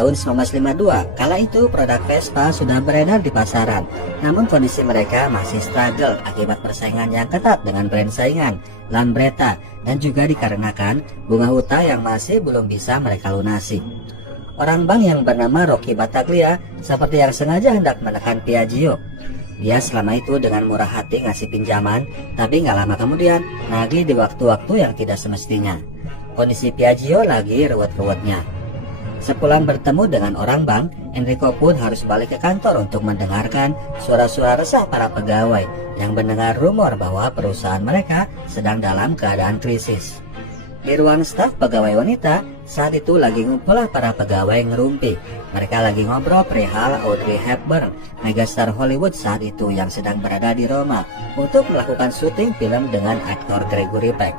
Tahun 1952, kala itu produk Vespa sudah beredar di pasaran, namun kondisi mereka masih struggle akibat persaingan yang ketat dengan brand saingan, Lambretta, dan juga dikarenakan bunga hutang yang masih belum bisa mereka lunasi. Orang bank yang bernama Rocky Battaglia seperti yang sengaja hendak menekan Piaggio. Dia selama itu dengan murah hati ngasih pinjaman, tapi nggak lama kemudian nagih di waktu-waktu yang tidak semestinya. Kondisi Piaggio lagi ruwet-ruwetnya. Sepulang bertemu dengan orang bank, Enrico pun harus balik ke kantor untuk mendengarkan suara-suara resah para pegawai yang mendengar rumor bahwa perusahaan mereka sedang dalam keadaan krisis. Di ruang staf pegawai wanita, saat itu lagi ngumpul para pegawai ngerumpi. Mereka lagi ngobrol perihal Audrey Hepburn, megastar Hollywood saat itu yang sedang berada di Roma untuk melakukan syuting film dengan aktor Gregory Peck.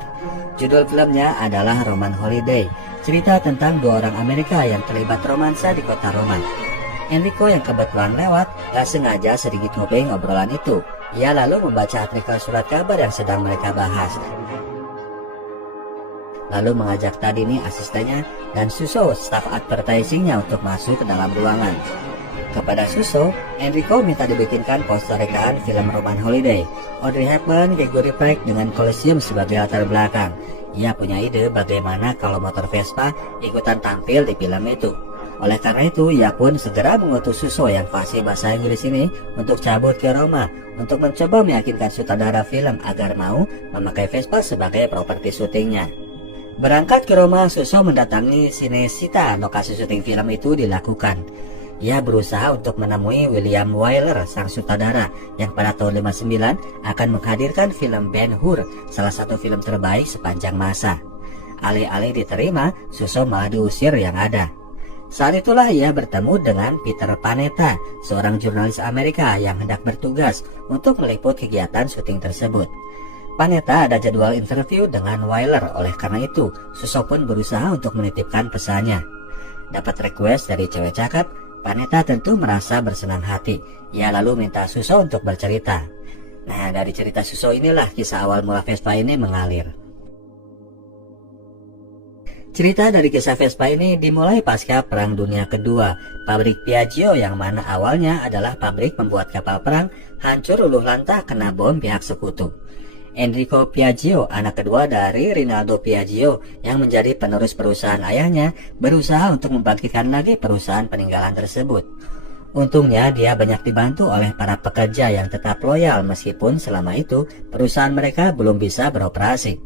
Judul filmnya adalah Roman Holiday, cerita tentang dua orang Amerika yang terlibat romansa di kota Roma. Enrico yang kebetulan lewat, gak sengaja sedikit nguping obrolan itu. Ia lalu membaca artikel surat kabar yang sedang mereka bahas. Lalu mengajak Tadini asistennya dan Suso staf advertisingnya untuk masuk ke dalam ruangan. Kepada Suso, Enrico minta dibikinkan poster rekaan film Roman Holiday, Audrey Hepburn, Gregory Peck dengan Colosseum sebagai latar belakang. Ia punya ide bagaimana kalau motor Vespa ikutan tampil di film itu. Oleh karena itu, ia pun segera mengutus Suso yang fasih bahasa Inggris ini untuk cabut ke Roma untuk mencoba meyakinkan sutradara film agar mau memakai Vespa sebagai properti syutingnya. Berangkat ke Roma, Suso mendatangi Cinecittà lokasi syuting film itu dilakukan. Ia berusaha untuk menemui William Wyler, sang sutradara yang pada tahun 59 akan menghadirkan film Ben-Hur, salah satu film terbaik sepanjang masa. Alih-alih diterima, Suso malah diusir yang ada. Saat itulah ia bertemu dengan Peter Panetta, seorang jurnalis Amerika yang hendak bertugas untuk meliput kegiatan syuting tersebut. Panetta ada jadwal interview dengan Wyler, oleh karena itu Suso pun berusaha untuk menitipkan pesannya. Dapat request dari cewek cakep, Panetta tentu merasa bersenang hati. Ia lalu minta Suso untuk bercerita. Nah, dari cerita Suso inilah kisah awal mula Vespa ini mengalir. Cerita dari kisah Vespa ini dimulai pasca Perang Dunia Kedua. Pabrik Piaggio yang mana awalnya adalah pabrik pembuat kapal perang hancur luluh lantah kena bom pihak sekutu. Enrico Piaggio, anak kedua dari Rinaldo Piaggio yang menjadi penerus perusahaan ayahnya, berusaha untuk membangkitkan lagi perusahaan peninggalan tersebut. Untungnya dia banyak dibantu oleh para pekerja yang tetap loyal meskipun selama itu perusahaan mereka belum bisa beroperasi.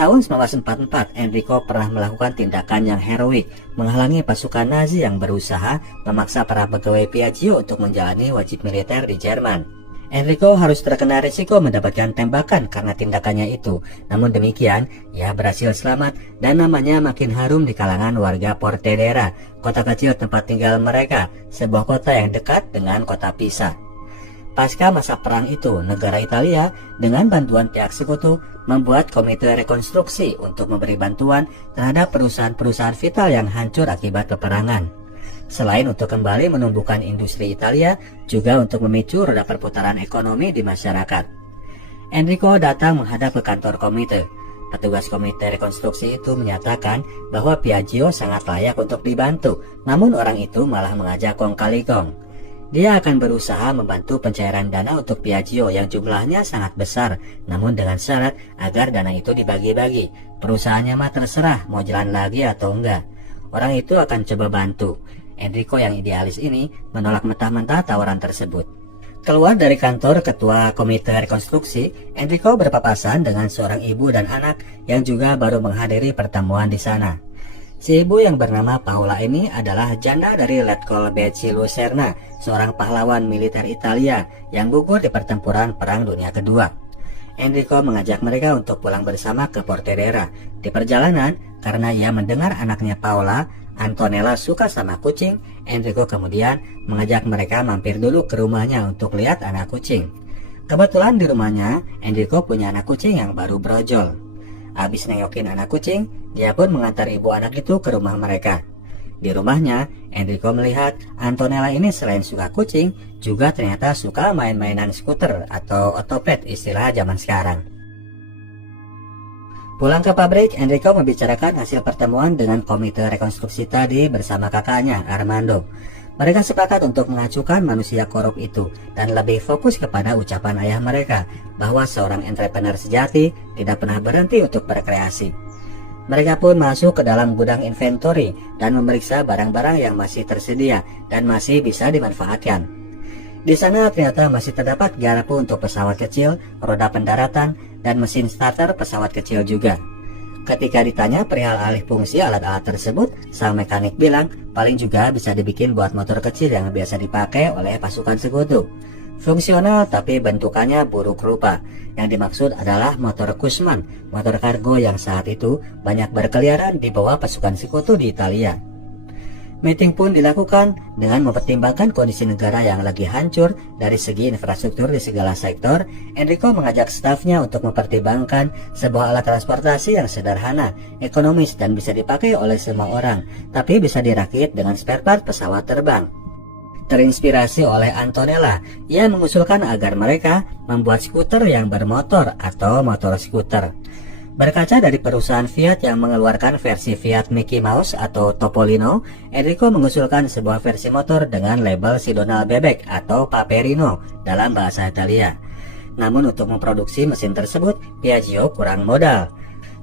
Tahun 1944, Enrico pernah melakukan tindakan yang heroik, menghalangi pasukan Nazi yang berusaha memaksa para pegawai Piaggio untuk menjalani wajib militer di Jerman. Enrico harus terkena risiko mendapatkan tembakan karena tindakannya itu. Namun demikian, ia berhasil selamat dan namanya makin harum di kalangan warga Portedera, kota kecil tempat tinggal mereka, sebuah kota yang dekat dengan kota Pisa. Pasca masa perang itu, negara Italia dengan bantuan pihak sekutu membuat komite rekonstruksi untuk memberi bantuan terhadap perusahaan-perusahaan vital yang hancur akibat peperangan. Selain untuk kembali menumbuhkan industri Italia, juga untuk memicu roda perputaran ekonomi di masyarakat. Enrico datang menghadap ke kantor komite. Petugas komite rekonstruksi itu menyatakan bahwa Piaggio sangat layak untuk dibantu, namun orang itu malah mengajak kong kali kong. Dia akan berusaha membantu pencairan dana untuk Piaggio yang jumlahnya sangat besar, namun dengan syarat agar dana itu dibagi-bagi. Perusahaannya mah terserah mau jalan lagi atau enggak. Orang itu akan coba bantu. Enrico yang idealis ini menolak mentah-mentah tawaran tersebut. Keluar dari kantor ketua komite rekonstruksi, Enrico berpapasan dengan seorang ibu dan anak yang juga baru menghadiri pertemuan di sana. Si ibu yang bernama Paola ini adalah janda dari Letkol Becci Lucerna, seorang pahlawan militer Italia yang gugur di pertempuran Perang Dunia Kedua. Enrico mengajak mereka untuk pulang bersama ke Portedera. Di perjalanan, karena ia mendengar anaknya Paola, Antonella suka sama kucing, Enrico kemudian mengajak mereka mampir dulu ke rumahnya untuk lihat anak kucing. Kebetulan di rumahnya, Enrico punya anak kucing yang baru brojol. Habis nengokin anak kucing, dia pun mengantar ibu anak itu ke rumah mereka. Di rumahnya, Enrico melihat Antonella ini selain suka kucing, juga ternyata suka main-mainan skuter atau otopet istilah zaman sekarang. Pulang ke pabrik, Enrico membicarakan hasil pertemuan dengan komite rekonstruksi tadi bersama kakaknya, Armando. Mereka sepakat untuk mengacukan manusia korup itu dan lebih fokus kepada ucapan ayah mereka bahwa seorang entrepreneur sejati tidak pernah berhenti untuk berkreasi. Mereka pun masuk ke dalam gudang inventory dan memeriksa barang-barang yang masih tersedia dan masih bisa dimanfaatkan. Di sana ternyata masih terdapat garpu untuk pesawat kecil, roda pendaratan, dan mesin starter pesawat kecil juga. Ketika ditanya perihal alih fungsi alat-alat tersebut, sang mekanik bilang paling juga bisa dibikin buat motor kecil yang biasa dipakai oleh pasukan sekutu. Fungsional tapi bentukannya buruk rupa. Yang dimaksud adalah motor Kusman, motor kargo yang saat itu banyak berkeliaran di bawah pasukan sekutu di Italia. Meeting pun dilakukan dengan mempertimbangkan kondisi negara yang lagi hancur dari segi infrastruktur di segala sektor. Enrico mengajak stafnya untuk mempertimbangkan sebuah alat transportasi yang sederhana, ekonomis dan bisa dipakai oleh semua orang, tapi bisa dirakit dengan spare part pesawat terbang. Terinspirasi oleh Antonella, ia mengusulkan agar mereka membuat skuter yang bermotor atau motor skuter. Berkaca dari perusahaan Fiat yang mengeluarkan versi Fiat Mickey Mouse atau Topolino, Enrico mengusulkan sebuah versi motor dengan label sidonal bebek atau Paperino dalam bahasa Italia. Namun untuk memproduksi mesin tersebut, Piaggio kurang modal.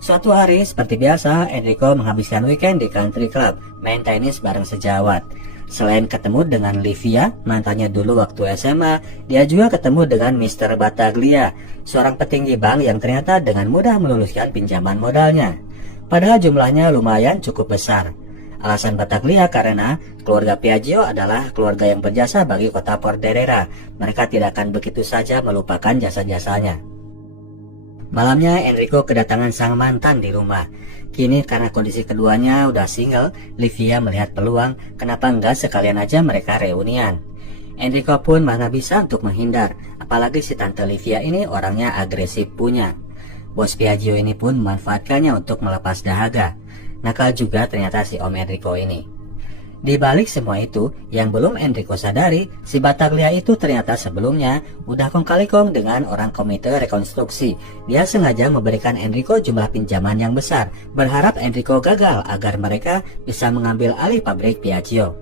Suatu hari, seperti biasa, Enrico menghabiskan weekend di country club, main tenis bareng sejawat. Selain ketemu dengan Livia, mantannya dulu waktu SMA, dia juga ketemu dengan Mr. Battaglia, seorang petinggi bank yang ternyata dengan mudah meluluskan pinjaman modalnya. Padahal jumlahnya lumayan cukup besar. Alasan Battaglia karena keluarga Piaggio adalah keluarga yang berjasa bagi kota Pordenone. Mereka tidak akan begitu saja melupakan jasa-jasanya. Malamnya Enrico kedatangan sang mantan di rumah. Kini karena kondisi keduanya udah single, Livia melihat peluang, kenapa enggak sekalian aja mereka reunian. Enrico pun mana bisa untuk menghindar, apalagi si tante Livia ini orangnya agresif punya. Bos Piaggio ini pun memanfaatkannya untuk melepas dahaga. Nakal juga ternyata si Om Enrico ini. Di balik semua itu, yang belum Enrico sadari, si Battaglia itu ternyata sebelumnya udah kong kali kong dengan orang komite rekonstruksi. Dia sengaja memberikan Enrico jumlah pinjaman yang besar, berharap Enrico gagal agar mereka bisa mengambil alih pabrik Piaggio.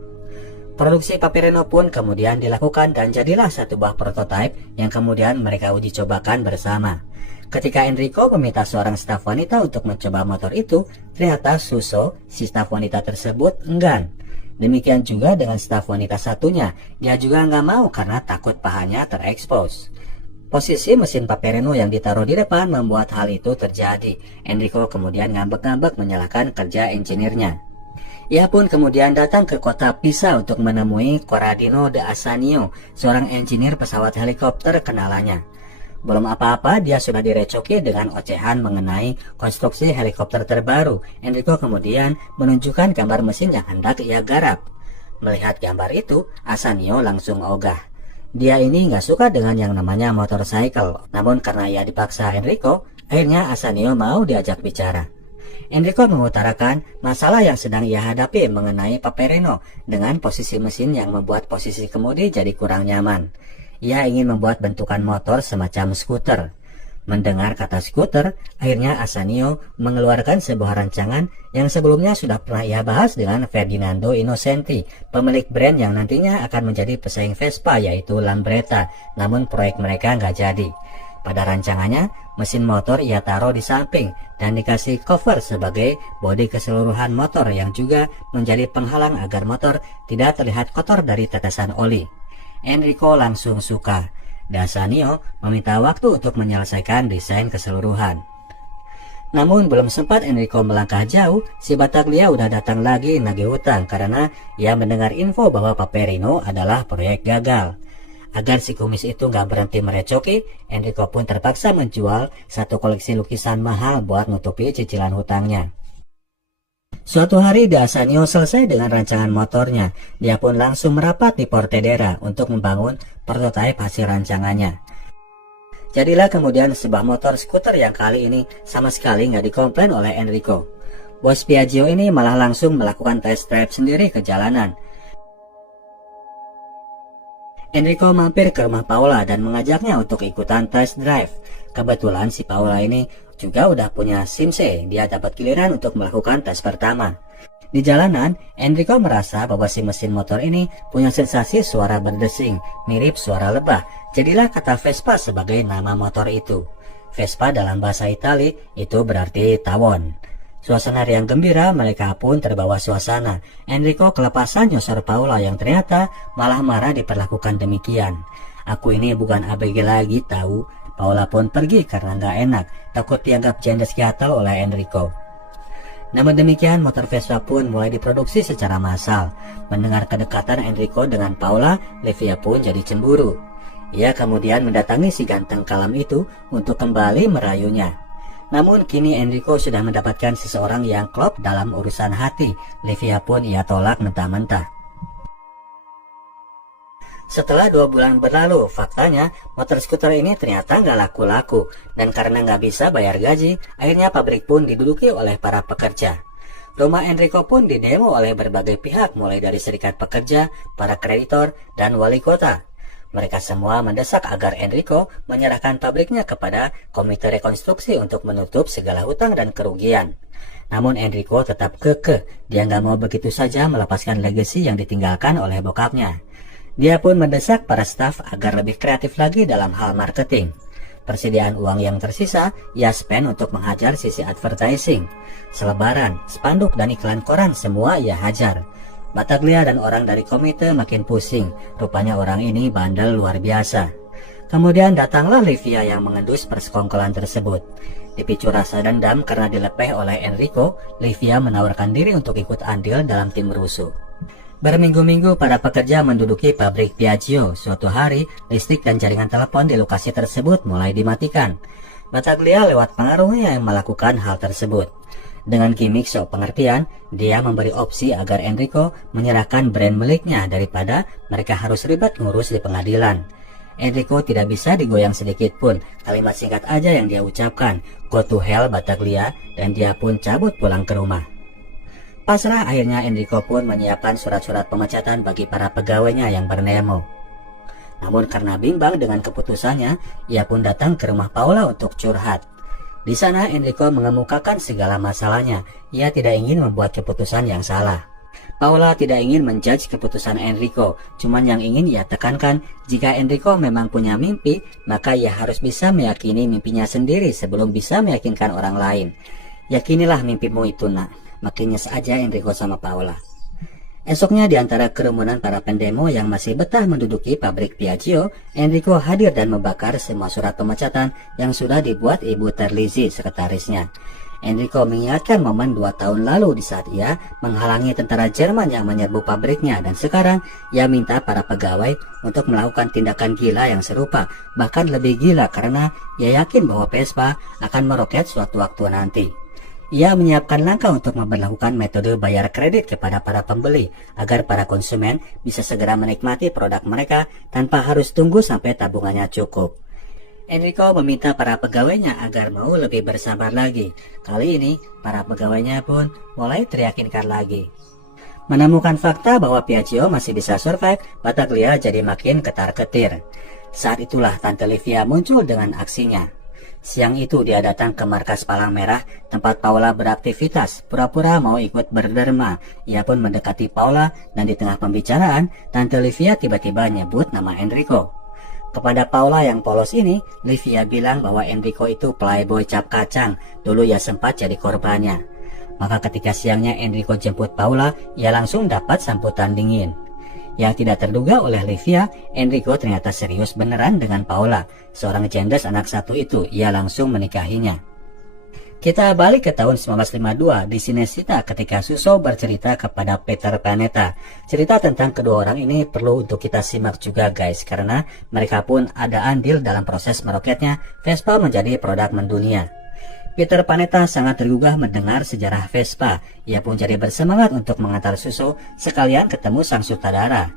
Produksi Paperino pun kemudian dilakukan dan jadilah satu buah prototipe yang kemudian mereka uji cobakan bersama. Ketika Enrico meminta seorang staf wanita untuk mencoba motor itu, ternyata Suso, si staf wanita tersebut, enggan. Demikian juga dengan staf wanita satunya, dia juga nggak mau karena takut pahanya terekspos. Posisi mesin Paperino yang ditaruh di depan membuat hal itu terjadi. Enrico kemudian ngambek-ngambek menyalahkan kerja engineer-nya. Ia pun kemudian datang ke kota Pisa untuk menemui Corradino de Ascanio, seorang engineer pesawat helikopter kenalannya. Belum apa-apa dia sudah direcoki dengan ocehan mengenai konstruksi helikopter terbaru. Enrico kemudian menunjukkan gambar mesin yang hendak ia garap. Melihat gambar itu, Ascanio langsung ogah. Dia ini nggak suka dengan yang namanya motorcycle. Namun karena ia dipaksa Enrico, akhirnya Ascanio mau diajak bicara. Enrico mengutarakan masalah yang sedang ia hadapi mengenai Paperino dengan posisi mesin yang membuat posisi kemudi jadi kurang nyaman. Ia ingin membuat bentukan motor semacam skuter. Mendengar kata skuter, akhirnya Ascanio mengeluarkan sebuah rancangan yang sebelumnya sudah pernah ia bahas dengan Ferdinando Innocenti, pemilik brand yang nantinya akan menjadi pesaing Vespa yaitu Lambretta, namun proyek mereka nggak jadi. Pada rancangannya, mesin motor ia taruh di samping dan dikasih cover sebagai bodi keseluruhan motor yang juga menjadi penghalang agar motor tidak terlihat kotor dari tetesan oli. Enrico langsung suka. Ascanio meminta waktu untuk menyelesaikan desain keseluruhan. Namun belum sempat Enrico melangkah jauh, si Battaglia udah datang lagi nagih hutang karena ia mendengar info bahwa Paperino adalah proyek gagal. Agar si kumis itu nggak berhenti merecoki, Enrico pun terpaksa menjual satu koleksi lukisan mahal buat nutupi cicilan hutangnya. Suatu hari Ascanio selesai dengan rancangan motornya. Dia pun langsung merapat di Portedera untuk membangun prototipe hasil rancangannya. Jadilah kemudian sebuah motor skuter yang kali ini sama sekali nggak dikomplain oleh Enrico. Bos Piaggio ini malah langsung melakukan test drive sendiri ke jalanan. Enrico mampir ke rumah Paula dan mengajaknya untuk ikutan test drive. Kebetulan si Paula ini juga udah punya SIM C. Dia dapat giliran untuk melakukan tes pertama. Di jalanan, Enrico merasa bahwa si mesin motor ini punya sensasi suara berdesing, mirip suara lebah. Jadilah kata Vespa sebagai nama motor itu. Vespa dalam bahasa Itali itu berarti tawon. Suasana riang gembira, mereka pun terbawa suasana. Enrico kelepasan nyosor Paula yang ternyata malah marah diperlakukan demikian. Aku ini bukan ABG lagi tahu. Paula pun pergi karena nggak enak, takut dianggap jendes gatal oleh Enrico. Namun demikian, motor Vespa pun mulai diproduksi secara massal. Mendengar kedekatan Enrico dengan Paula, Livia pun jadi cemburu. Ia kemudian mendatangi si ganteng kalam itu untuk kembali merayunya. Namun kini Enrico sudah mendapatkan seseorang yang klop dalam urusan hati. Livia pun ia tolak mentah-mentah. Setelah 2 bulan berlalu, faktanya motor skuter ini ternyata nggak laku-laku. Dan karena nggak bisa bayar gaji, akhirnya pabrik pun diduduki oleh para pekerja. Rumah Enrico pun didemo oleh berbagai pihak, mulai dari serikat pekerja, para kreditor, dan wali kota. Mereka semua mendesak agar Enrico menyerahkan pabriknya kepada komite rekonstruksi untuk menutup segala hutang dan kerugian. Namun Enrico tetap kekeh, dia nggak mau begitu saja melepaskan legasi yang ditinggalkan oleh bokapnya. Dia pun mendesak para staf agar lebih kreatif lagi dalam hal marketing. Persediaan uang yang tersisa ia spend untuk menghajar sisi advertising. Selebaran, spanduk, dan iklan koran semua ia hajar. Battaglia dan orang dari komite makin pusing. Rupanya orang ini bandel luar biasa. Kemudian datanglah Livia yang mengendus persekongkolan tersebut. Dipicu rasa dendam karena dilepeh oleh Enrico, Livia menawarkan diri untuk ikut andil dalam tim rusuh. Berminggu-minggu para pekerja menduduki pabrik Piaggio. Suatu hari, listrik dan jaringan telepon di lokasi tersebut mulai dimatikan. Battaglia lewat pengaruhnya yang melakukan hal tersebut. Dengan gimmick sok pengertian, dia memberi opsi agar Enrico menyerahkan brand miliknya daripada mereka harus ribet ngurus di pengadilan. Enrico tidak bisa digoyang sedikit pun. Kalimat singkat aja yang dia ucapkan, "Go to hell Battaglia," dan dia pun cabut pulang ke rumah. Pasrah, akhirnya Enrico pun menyiapkan surat-surat pemecatan bagi para pegawainya yang bernemo. Namun karena bimbang dengan keputusannya, ia pun datang ke rumah Paula untuk curhat. Di sana Enrico mengemukakan segala masalahnya. Ia tidak ingin membuat keputusan yang salah. Paula tidak ingin menjudge keputusan Enrico, cuman yang ingin ia tekankan, jika Enrico memang punya mimpi, maka ia harus bisa meyakini mimpinya sendiri sebelum bisa meyakinkan orang lain. Yakinilah mimpimu itu, nak. Makin nyes aja Enrico sama Paula. Esoknya di antara kerumunan para pendemo yang masih betah menduduki pabrik Piaggio, Enrico hadir dan membakar semua surat pemecatan yang sudah dibuat Ibu Terlizzi, sekretarisnya. Enrico mengingatkan momen 2 tahun lalu di saat ia menghalangi tentara Jerman yang menyerbu pabriknya, dan sekarang ia minta para pegawai untuk melakukan tindakan gila yang serupa, bahkan lebih gila karena ia yakin bahwa Vespa akan meroket suatu waktu nanti. Ia menyiapkan langkah untuk memperlakukan metode bayar kredit kepada para pembeli agar para konsumen bisa segera menikmati produk mereka tanpa harus tunggu sampai tabungannya cukup. Enrico meminta para pegawainya agar mau lebih bersabar lagi. Kali ini para pegawainya pun mulai teryakinkan lagi. Menemukan fakta bahwa Piaggio masih bisa survive, Battaglia jadi makin ketar-ketir. Saat itulah Tante Livia muncul dengan aksinya. Siang itu dia datang ke markas Palang Merah tempat Paula beraktivitas, pura-pura mau ikut berderma. Ia pun mendekati Paula dan di tengah pembicaraan, Tante Livia tiba-tiba nyebut nama Enrico. Kepada Paula yang polos ini, Livia bilang bahwa Enrico itu playboy cap kacang, dulu ia sempat jadi korbannya. Maka ketika siangnya Enrico jemput Paula, ia langsung dapat sambutan dingin. Yang tidak terduga oleh Livia, Enrico ternyata serius beneran dengan Paula, seorang jendes anak satu itu. Ia langsung menikahinya. Kita balik ke tahun 1952 di Cinecittà ketika Suso bercerita kepada Peter Panetta. Cerita tentang kedua orang ini perlu untuk kita simak juga guys, karena mereka pun ada andil dalam proses meroketnya Vespa menjadi produk mendunia. Peter Panetta sangat tergugah mendengar sejarah Vespa. Ia pun jadi bersemangat untuk mengantar Suso sekalian ketemu sang sutradara.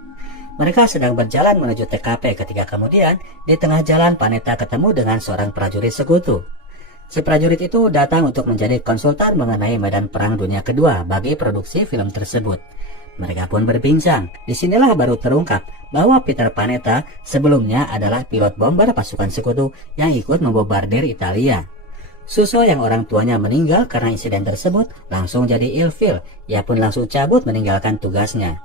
Mereka sedang berjalan menuju TKP ketika kemudian di tengah jalan Panetta ketemu dengan seorang prajurit sekutu. Si prajurit itu datang untuk menjadi konsultan mengenai medan perang dunia kedua bagi produksi film tersebut. Mereka pun berbincang. Disinilah baru terungkap bahwa Peter Panetta sebelumnya adalah pilot bomber pasukan sekutu yang ikut membombardir Italia. Suso yang orang tuanya meninggal karena insiden tersebut langsung jadi ilfil. Ia pun langsung cabut meninggalkan tugasnya.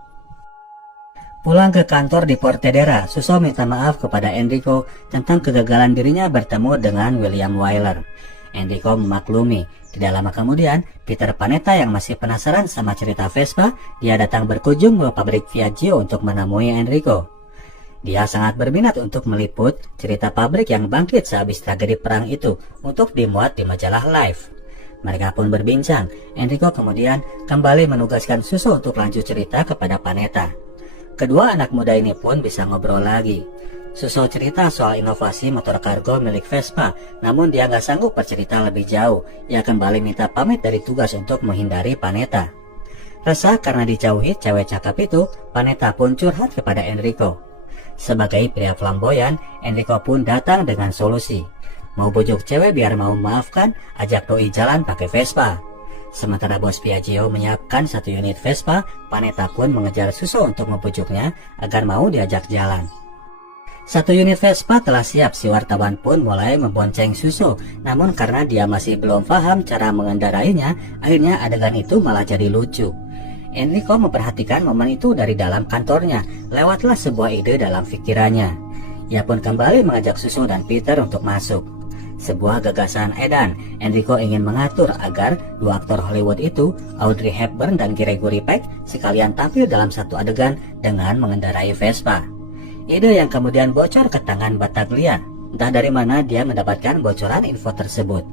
Pulang ke kantor di Portedera, Suso minta maaf kepada Enrico tentang kegagalan dirinya bertemu dengan William Wyler. Enrico memaklumi. Tidak lama kemudian, Peter Panetta yang masih penasaran sama cerita Vespa, dia datang berkunjung ke pabrik Piaggio untuk menemui Enrico. Dia sangat berminat untuk meliput cerita pabrik yang bangkit sehabis tragedi perang itu untuk dimuat di majalah Life. Mereka pun berbincang. Enrico kemudian kembali menugaskan Suso untuk lanjut cerita kepada Panetta. Kedua anak muda ini pun bisa ngobrol lagi. Suso cerita soal inovasi motor kargo milik Vespa, namun dia nggak sanggup bercerita lebih jauh. Ia kembali minta pamit dari tugas untuk menghindari Panetta. Resah karena dijauhi cewek cakep itu, Panetta pun curhat kepada Enrico. Sebagai pria flamboyan, Enrico pun datang dengan solusi. Mau bujuk cewek biar mau memaafkan, ajak doi jalan pakai Vespa. Sementara bos Piaggio menyiapkan 1 unit Vespa, Panetta pun mengejar Suso untuk membujuknya agar mau diajak jalan. 1 unit Vespa telah siap, si wartawan pun mulai membonceng Suso. Namun karena dia masih belum paham cara mengendarainya, akhirnya adegan itu malah jadi lucu. Enrico memperhatikan momen itu dari dalam kantornya. Lewatlah sebuah ide dalam pikirannya. Ia pun kembali mengajak Suso dan Peter untuk masuk. Sebuah gagasan edan. Enrico ingin mengatur agar 2 aktor Hollywood itu, Audrey Hepburn dan Gregory Peck, sekalian tampil dalam satu adegan dengan mengendarai Vespa. Ide yang kemudian bocor ke tangan Battaglia. Entah dari mana dia mendapatkan bocoran info tersebut.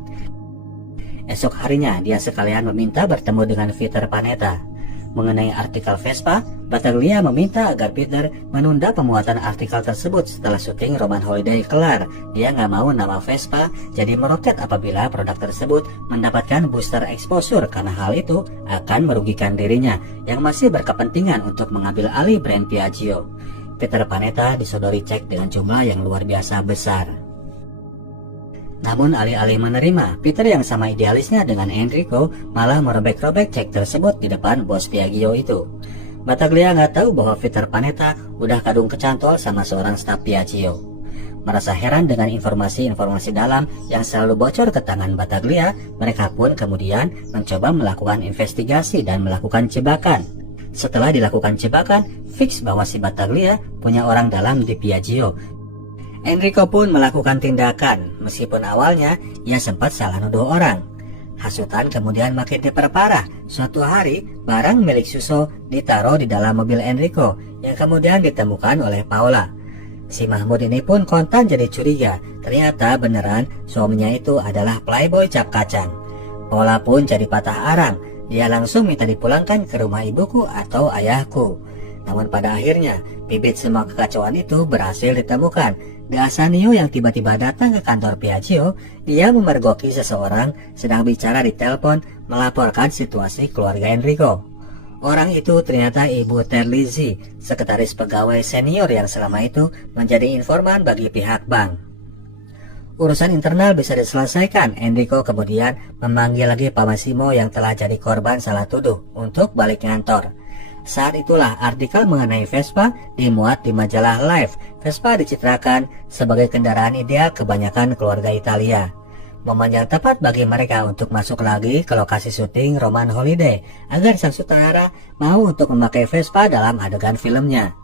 Esok harinya dia sekalian meminta bertemu dengan Peter Panetta. Mengenai artikel Vespa, Battaglia meminta agar Peter menunda pemuatan artikel tersebut setelah syuting Roman Holiday kelar. Dia nggak mau nama Vespa jadi meroket apabila produk tersebut mendapatkan booster exposure, karena hal itu akan merugikan dirinya yang masih berkepentingan untuk mengambil alih brand Piaggio. Peter Panetta disodori cek dengan jumlah yang luar biasa besar. Namun alih-alih menerima, Peter yang sama idealisnya dengan Enrico malah merobek-robek cek tersebut di depan bos Piaggio itu. Battaglia nggak tahu bahwa Peter Panetta udah kadung kecantol sama seorang staf Piaggio. Merasa heran dengan informasi-informasi dalam yang selalu bocor ke tangan Battaglia, mereka pun kemudian mencoba melakukan investigasi dan melakukan jebakan. Setelah dilakukan jebakan, fix bahwa si Battaglia punya orang dalam di Piaggio. Enrico pun melakukan tindakan, meskipun awalnya ia sempat salah nuduh orang. Hasutan kemudian makin diperparah. Suatu hari, barang milik Suso ditaruh di dalam mobil Enrico yang kemudian ditemukan oleh Paula. Si Mahmud ini pun kontan jadi curiga. Ternyata beneran suaminya itu adalah playboy cap kacang. Paula pun jadi patah arang. Dia langsung minta dipulangkan ke rumah ibuku atau ayahku. Namun pada akhirnya, bibit semua kekacauan itu berhasil ditemukan. Gasanio yang tiba-tiba datang ke kantor Piaggio, dia memergoki seseorang sedang bicara di telepon melaporkan situasi keluarga Enrico. Orang itu ternyata Ibu Terlizzi, sekretaris pegawai senior yang selama itu menjadi informan bagi pihak bank. Urusan internal bisa diselesaikan. Enrico kemudian memanggil lagi Pak Massimo yang telah jadi korban salah tuduh untuk balik ngantor. Saat itulah artikel mengenai Vespa dimuat di majalah Life. Vespa dicitrakan sebagai kendaraan ideal kebanyakan keluarga Italia. Momen yang tepat bagi mereka untuk masuk lagi ke lokasi syuting Roman Holiday agar sang sutradara mau untuk memakai Vespa dalam adegan filmnya.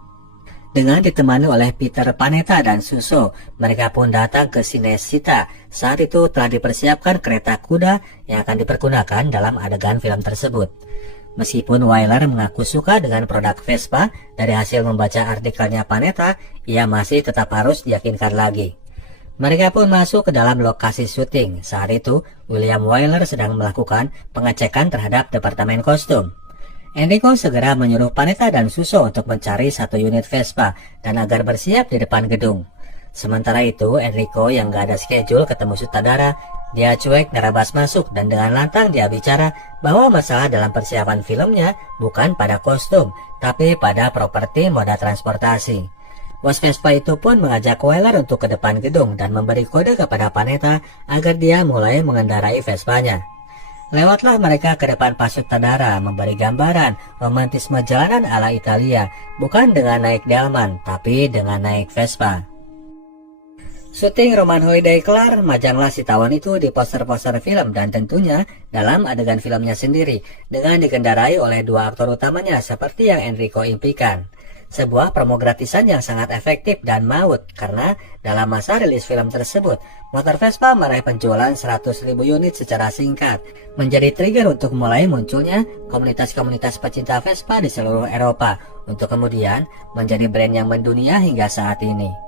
Dengan ditemani oleh Peter Panetta dan Suso, mereka pun datang ke Cinecittà. Saat itu telah dipersiapkan kereta kuda yang akan dipergunakan dalam adegan film tersebut. Meskipun Wyler mengaku suka dengan produk Vespa, dari hasil membaca artikelnya Panetta, ia masih tetap harus diyakinkan lagi. Mereka pun masuk ke dalam lokasi syuting. Saat itu, William Wyler sedang melakukan pengecekan terhadap departemen kostum. Enrico segera menyuruh Panetta dan Suso untuk mencari 1 unit Vespa dan agar bersiap di depan gedung. Sementara itu, Enrico yang gak ada schedule ketemu sutradara, dia cuek nerabas masuk dan dengan lantang dia bicara bahwa masalah dalam persiapan filmnya bukan pada kostum, tapi pada properti moda transportasi. Bos Vespa itu pun mengajak Wyler untuk ke depan gedung dan memberi kode kepada Panetta agar dia mulai mengendarai Vespanya. Lewatlah mereka ke depan pas sutradara memberi gambaran romantisme jalanan ala Italia, bukan dengan naik delman, tapi dengan naik Vespa. Syuting Roman Holiday kelar, majanglah si tawon itu di poster-poster film dan tentunya dalam adegan filmnya sendiri dengan dikendarai oleh dua aktor utamanya seperti yang Enrico impikan. Sebuah promo gratisan yang sangat efektif dan maut karena dalam masa rilis film tersebut, motor Vespa meraih penjualan 100.000 unit secara singkat, menjadi trigger untuk mulai munculnya komunitas-komunitas pecinta Vespa di seluruh Eropa untuk kemudian menjadi brand yang mendunia hingga saat ini.